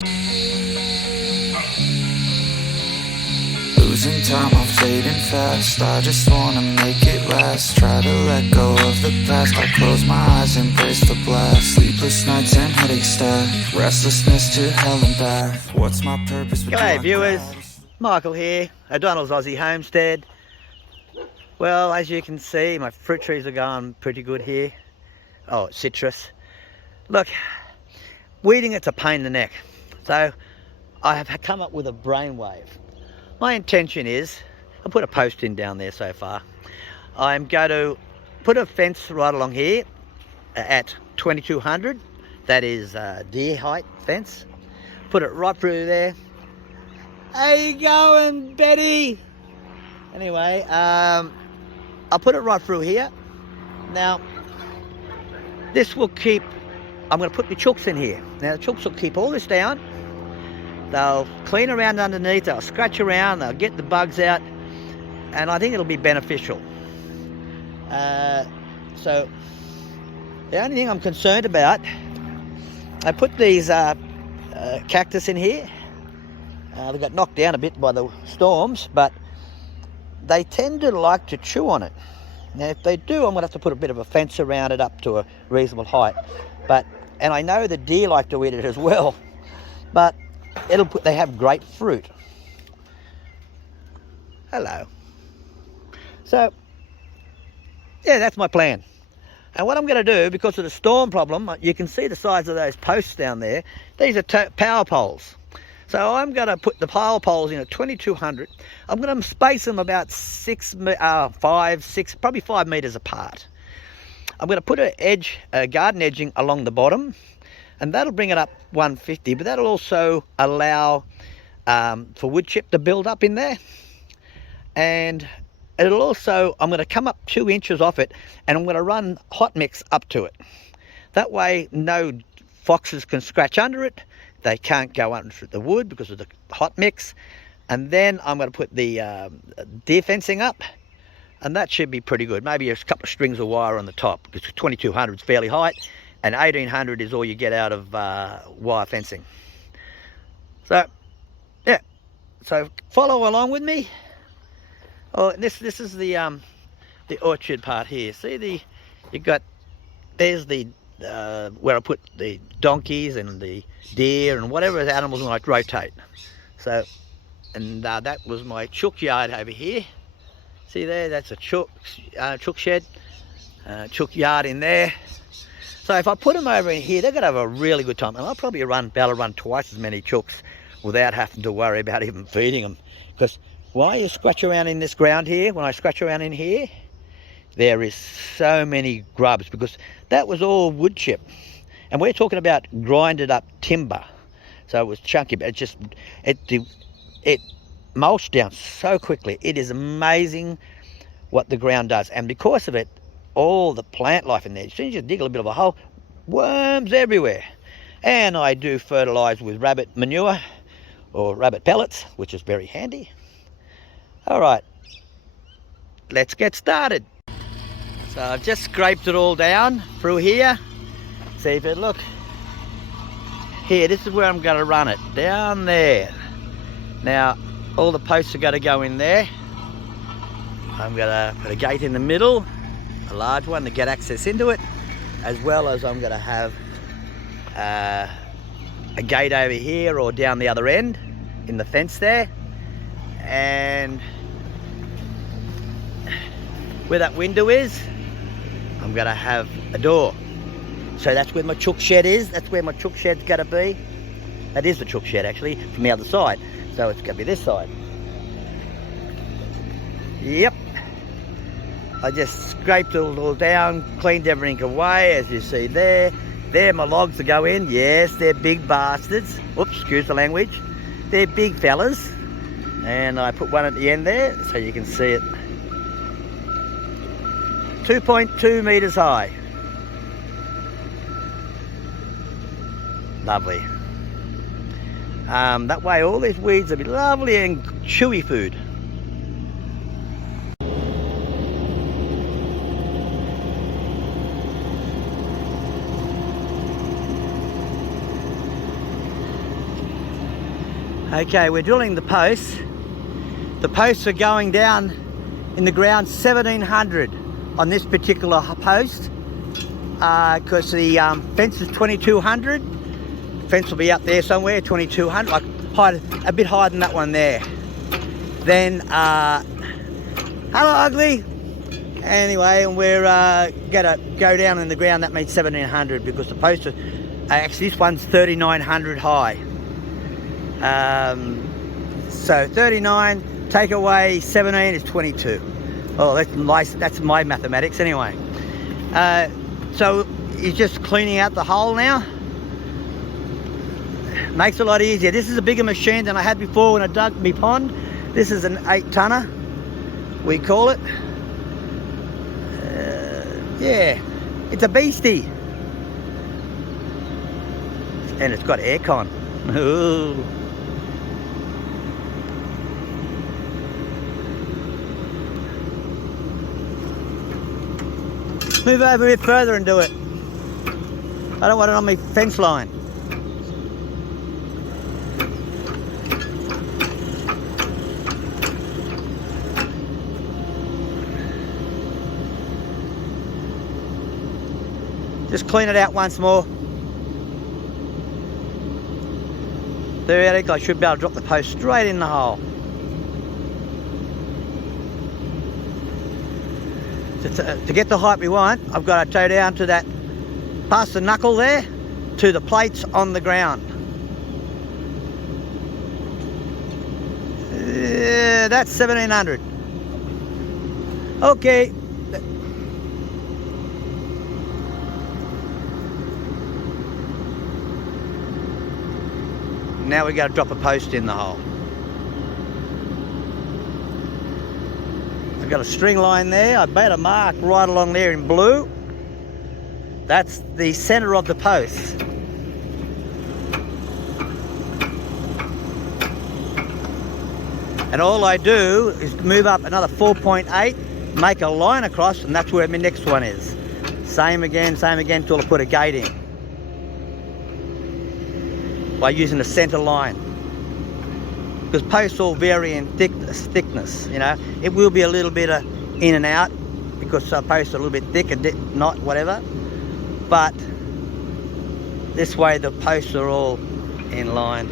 Losing time, I'm fading fast. I just wanna make it last. Try to let go of the past. I close my eyes, embrace the blast. Sleepless nights and headache stack. Restlessness to hell and back. What's my purpose? G'day viewers, Michael here, O'Donnell's Aussie Homestead. Well, as you can see, my fruit trees are going pretty good here. Oh, citrus. Look, weeding it's a pain in the neck. So I have come up with a brainwave. My intention is, I'll put a post in down there so far. I'm going to put a fence right along here at 2200. That is deer height fence. Put it right through there. How you going, Betty? Anyway, I'll put it right through here. Now, this will keep, I'm going to put the chooks in here. Now, the chooks will keep all this down. They'll clean around underneath, they'll scratch around, they'll get the bugs out, and I think it'll be beneficial. So, the only thing I'm concerned about, I put these cactus in here. They got knocked down a bit by the storms, but they tend to like to chew on it. Now, if they do, I'm going to have to put a bit of a fence around it up to a reasonable height. And I know the deer like to eat it as well, but they have great fruit. Hello. So, yeah, that's my plan. And what I'm going to do, because of the storm problem, you can see the size of those posts down there. These are power poles. So I'm going to put the power poles in at 2200. I'm going to space them about 5 meters apart. I'm going to put a garden edging along the bottom, and that'll bring it up 150, but that'll also allow for wood chip to build up in there. And it'll also, I'm going to come up 2 inches off it, and I'm going to run hot mix up to it. That way no foxes can scratch under it. They can't go under the wood because of the hot mix. And then I'm going to put the deer fencing up, and that should be pretty good. Maybe a couple of strings of wire on the top, because 2200 is fairly high, and 1800 is all you get out of wire fencing. So, yeah. So follow along with me. Oh, this is the orchard part here. See there's the where I put the donkeys and the deer and whatever the animals like rotate. So, and that was my chook yard over here. See there, that's a chook shed, chook yard in there. So if I put them over in here, they're going to have a really good time. And I'll probably be able to run twice as many chooks without having to worry about even feeding them. Because when you scratch around in this ground here, when I scratch around in here, there is so many grubs, because that was all wood chip. And we're talking about grinded up timber. So it was chunky, but it mulched down so quickly. It is amazing what the ground does. And because of it, all the plant life in there, as soon as you dig a little bit of a hole, worms everywhere. And I do fertilise with rabbit manure or rabbit pellets, which is very handy. All right, let's get started. So I've just scraped it all down through here. See if it look. Here, this is where I'm going to run it, down there. Now, all the posts are going to go in there. I'm going to put a gate in the middle, a large one to get access into it, as well as I'm going to have a gate over here or down the other end in the fence there. And where that window is, I'm going to have a door. So that's where my chook shed is. That's where my chook shed's going to be. That is the chook shed, actually, from the other side. So it's going to be this side. Yep. I just scraped it all down, cleaned everything away, as you see there. There my logs to go in. Yes, they're big bastards. Oops, excuse the language. They're big fellas. And I put one at the end there so you can see it. 2.2 metres high. Lovely. That way all these weeds will be lovely and chewy food. Okay, we're drilling the posts. The posts are going down in the ground 1700 on this particular post because the fence is 2200. The fence will be up there somewhere, 2200, like a bit higher than that one there. Then, hello ugly. Anyway, and we're gonna go down in the ground. That means 1700 because the post is actually, this one's 3900 high. So 39 take away 17 is 22. Oh, that's my mathematics anyway. So he's just cleaning out the hole now. Makes it a lot easier. This is a bigger machine than I had before when I dug my pond. This is an 8-tonner, we call it. Yeah, it's a beastie. And it's got aircon. Ooh. Move over a bit further and do it. I don't want it on my fence line. Just clean it out once more. Theoretically, I should be able to drop the post straight in the hole. To get the height we want, I've got to toe down to that, past the knuckle there, to the plates on the ground. That's 1700. Okay. Now we got to drop a post in the hole. I've got a string line there. I made a mark right along there in blue. That's the center of the post. And all I do is move up another 4.8, make a line across, and that's where my next one is. Same again till I put a gate in. By using the center line. Because posts all vary in thickness, you know. It will be a little bit in and out because posts are a little bit thick and not whatever. But this way the posts are all in line.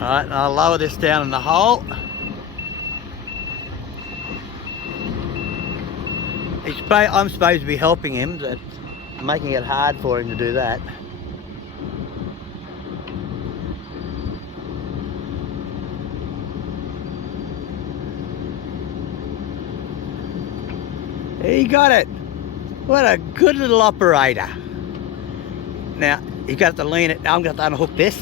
Alright, and I'll lower this down in the hole. I'm supposed to be helping him, but making it hard for him to do that. He got it. What a good little operator. Now, you've got to lean it. Now I'm going to unhook this.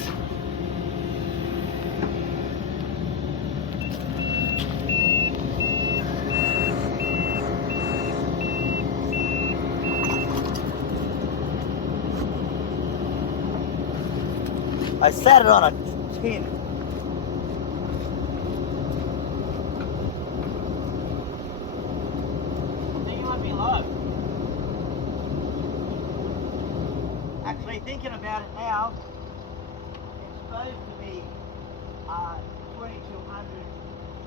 I sat it on a tin. I think it might be low. Actually, thinking about it now, it's supposed to be 2200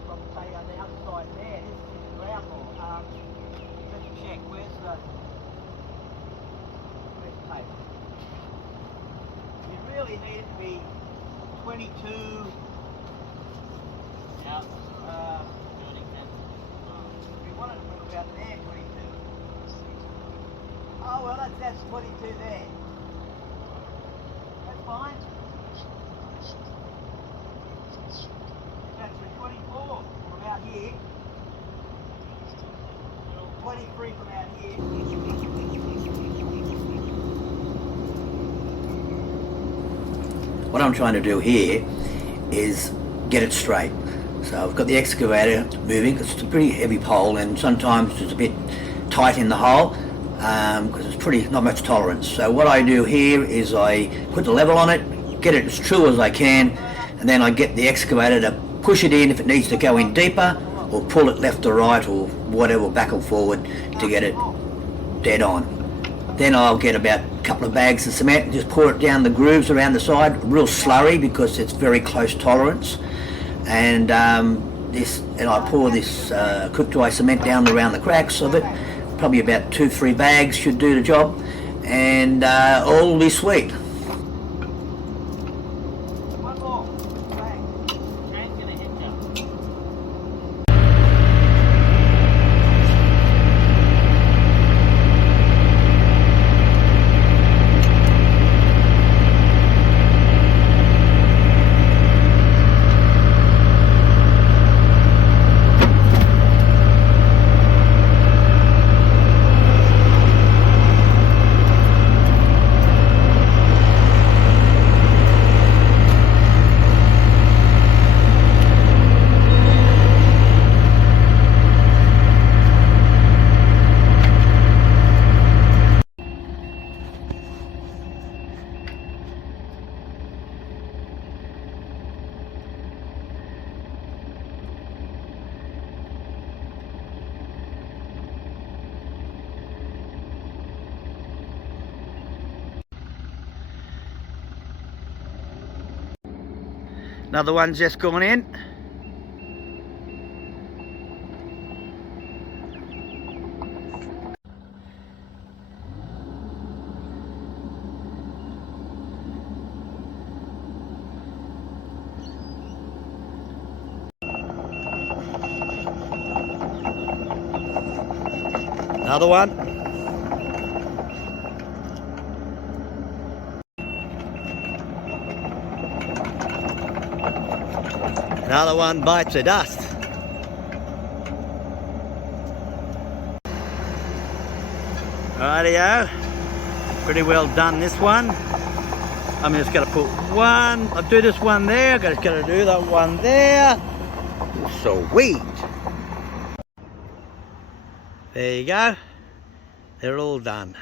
from, say, on the other side there. This is the ground floor. Let's check. Where's the tape? You really need it to be 22. Yeah. We wanted to put about there 22. Oh well, that's 22 there. That's fine. That's 24 from out here. 23 from out here. What I'm trying to do here is get it straight. So I've got the excavator moving. It's a pretty heavy pole and sometimes it's a bit tight in the hole because it's pretty not much tolerance. So what I do here is I put the level on it, get it as true as I can, and then I get the excavator to push it in if it needs to go in deeper, or pull it left or right or whatever, back or forward, to get it dead on. Then I'll get about a couple of bags of cement and just pour it down the grooves around the side, real slurry because it's very close tolerance. And I pour this quick dry cement down around the cracks of it. Probably about 2-3 bags should do the job, and all will be sweet. Another one's just gone in. Another one. Another one bites the dust. Rightio. Pretty well done this one. I'm just going to put one. I'll do this one there. I'm just going to do that one there. Sweet. There you go. They're all done.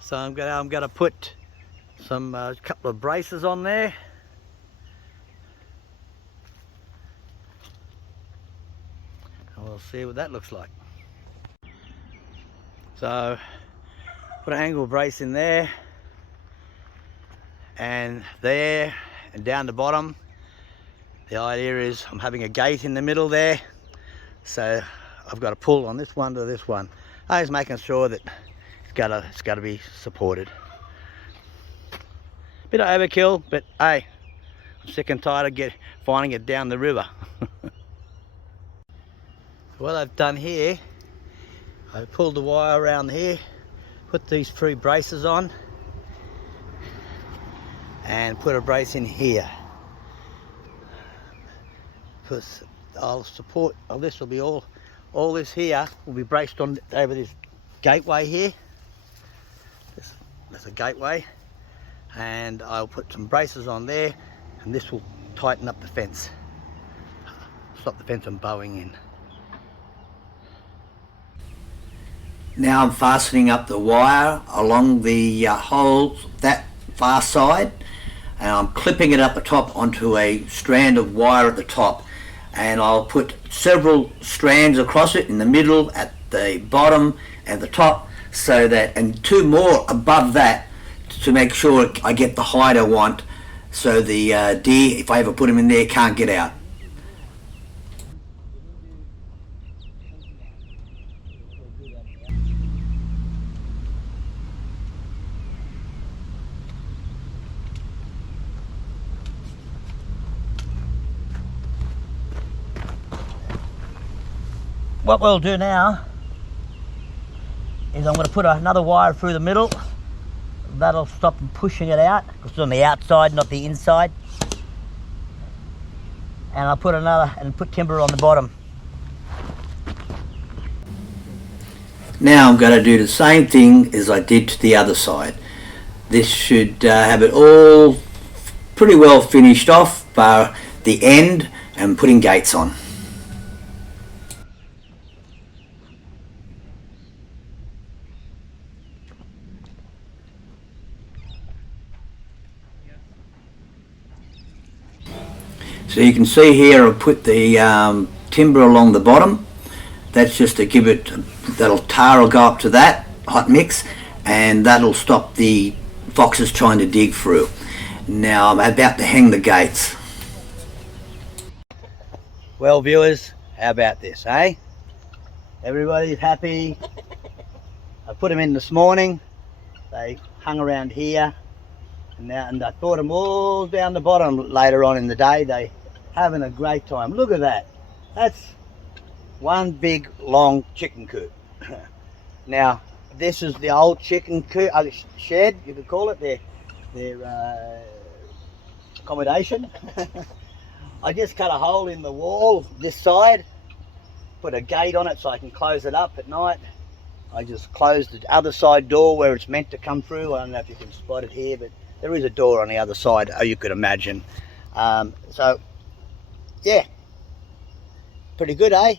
So I'm going to put some couple of braces on there. And we'll see what that looks like. So put an angle brace in there and there and down the bottom. The idea is I'm having a gate in the middle there, so I've got to pull on this one to this one. I'm just making sure that it's got to be supported. Bit of overkill, but hey, I'm sick and tired of finding it down the river. What I've done here, I pulled the wire around here, put these 3 braces on, and put a brace in here. Because I'll support, this will be all this here will be braced on over this gateway here. There's a gateway, and I'll put some braces on there, and this will tighten up the fence, stop the fence from bowing in. Now I'm fastening up the wire along the hole that far side, and I'm clipping it up the top onto a strand of wire at the top, and I'll put several strands across it in the middle, at the bottom and the top, so that, and 2 more above that to make sure I get the height I want, so the deer, if I ever put them in there, can't get out. What we'll do now is I'm going to put another wire through the middle. That'll stop them pushing it out, because it's on the outside, not the inside. And I'll put put timber on the bottom. Now I'm going to do the same thing as I did to the other side. This should have it all pretty well finished off, bar the end and putting gates on. So you can see here I've put the timber along the bottom. That's just to give it, that'll tar will go up to that hot mix, and that'll stop the foxes trying to dig through. Now I'm about to hang the gates. Well, viewers, how about this, eh? Everybody's happy. I put them in this morning. They hung around here, and I brought them all down the bottom later on in the day. They having a great time. Look at that. That's one big long chicken coop. Now, this is the old chicken coop, shed, you could call it, their accommodation. I just cut a hole in the wall this side, put a gate on it so I can close it up at night. I just closed the other side door where it's meant to come through. I don't know if you can spot it here, but there is a door on the other side, you could imagine. So, yeah, pretty good, eh?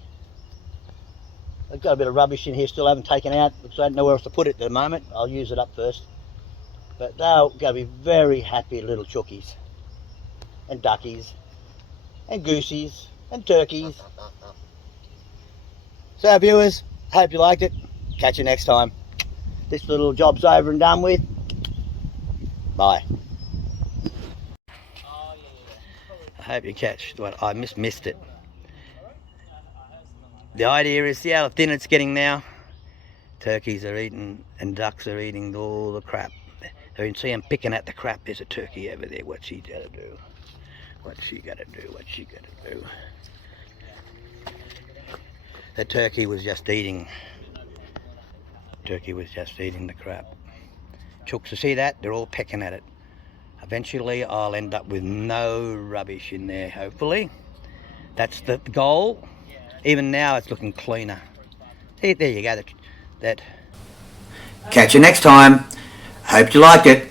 I've got a bit of rubbish in here still, haven't taken out, because I don't know where else to put it at the moment. I'll use it up first. But they're going to be very happy little chookies, and duckies, and goosies, and turkeys. So viewers, hope you liked it. Catch you next time. This little job's over and done with. Bye. I hope you catch what I missed it. The idea is, see how thin it's getting now? Turkeys are eating and ducks are eating all the crap. So you can see them picking at the crap. There's a turkey over there. What's she gotta do? What's she gotta do? What's she gotta do? The turkey was just eating. Turkey was just eating the crap. Chooks, you see that? They're all pecking at it. Eventually I'll end up with no rubbish in there, hopefully. That's the goal. Even now it's looking cleaner. See, there you go. That. Catch you next time. Hope you liked it.